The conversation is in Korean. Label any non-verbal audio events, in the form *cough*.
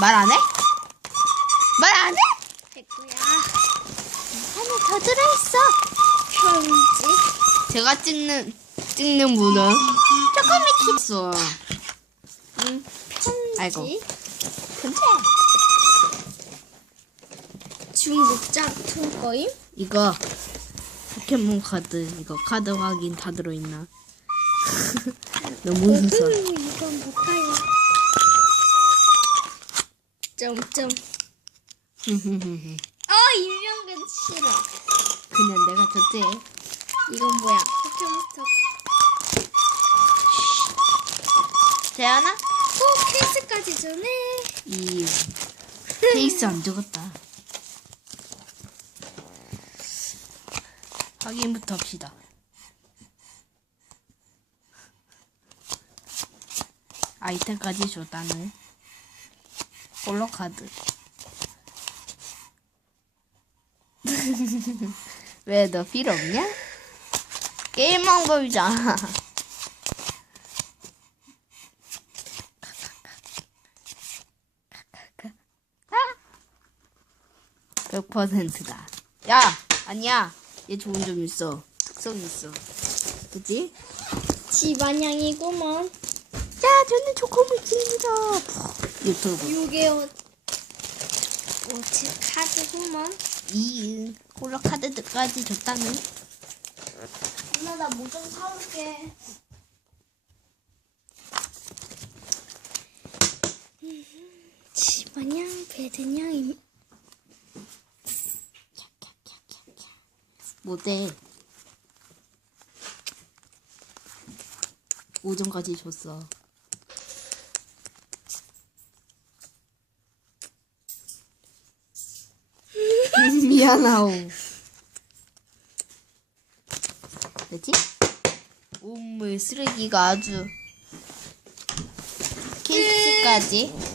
말 안 해? 말 안 해? 됐고요. 안에 더 들어있어. 편지. 제가 찍는 찍는 분은 조금이. 응. 편지. 아이고. 근데 중국 짝퉁 거임? 이거 포켓몬 카드 이거 카드 확인 다 들어있나? *laughs* 너무 무서. 으, 이건 뭘까요? 점점. 어, 임명근 싫어. 그냥 내가 줬지. 이건 뭐야? 포켓몬스터. 재현아? 오, 케이스까지 주네. 이 케이스 안 죽었다. *laughs* 확인부터 합시다. 아이템까지 줬다는 홀로 카드. *laughs* 왜 너 필요 없냐? 게임 방법이잖아. 백 퍼센트다. 야, 아니야. 얘 좋은 점 있어. 특성 있어. 그치? 집안양이구먼. 야, 저는 초코물질입니다. 유튜브. 6개월. 오치 카드구먼. 이 콜라 카드까지 줬다는. 엄마, 나뭐 좀 사올게. 집안양, 배드냥, 모델. 5점까지 줬어. *laughs* 미안하오. 뭐지? 우물 쓰레기가 아주 케이스까지